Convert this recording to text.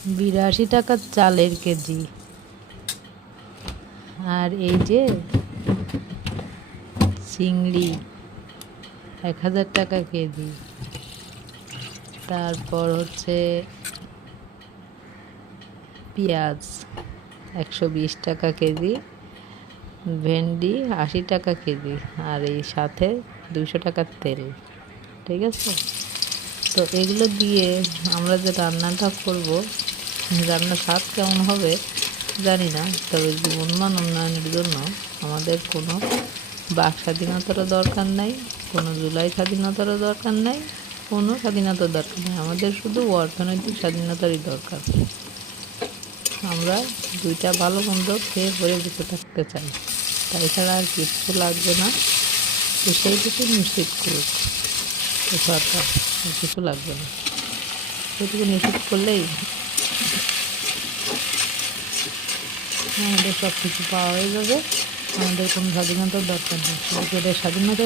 ৮২ টাকা চালের কেজি। আর এই যে চিংড়ি ১,০০০ টাকা কেজি। তারপর হচ্ছে পেঁয়াজ ১২০ টাকা কেজি, ভেন্ডি ৮০ টাকা কেজি, আর এই সাথে ২০০ টাকার তেল। ঠিক আছে, তো এগুলো দিয়ে আমরা যে রান্নাটা করব, রান্নার স্বাদ কেমন হবে জানি না, তবে জীবনমান উন্নয়নের জন্য আমাদের কোনো বাক স্বাধীনতারও দরকার নাই, কোনো জুলাই স্বাধীনতারও দরকার নাই, কোনো স্বাধীনতার দরকার নেই, আমাদের শুধু অর্থনৈতিক স্বাধীনতারই দরকার। আমরা দুইটা ভালো মন্দ খেয়ে ভরে বেঁচে থাকতে চাই, তাই ছাড়া আর কিচ্ছু লাগবে না। তো সেইটুকু নিশ্চিত করুক তো সরকার, আর কিছু লাগবে না। সেটুকু নিশ্চিত করলেই আমাদের সব কিছু পাওয়া হয়ে যাবে। আমাদের কোনো স্বাধীনতার দরকার নেই, স্বাধীনতা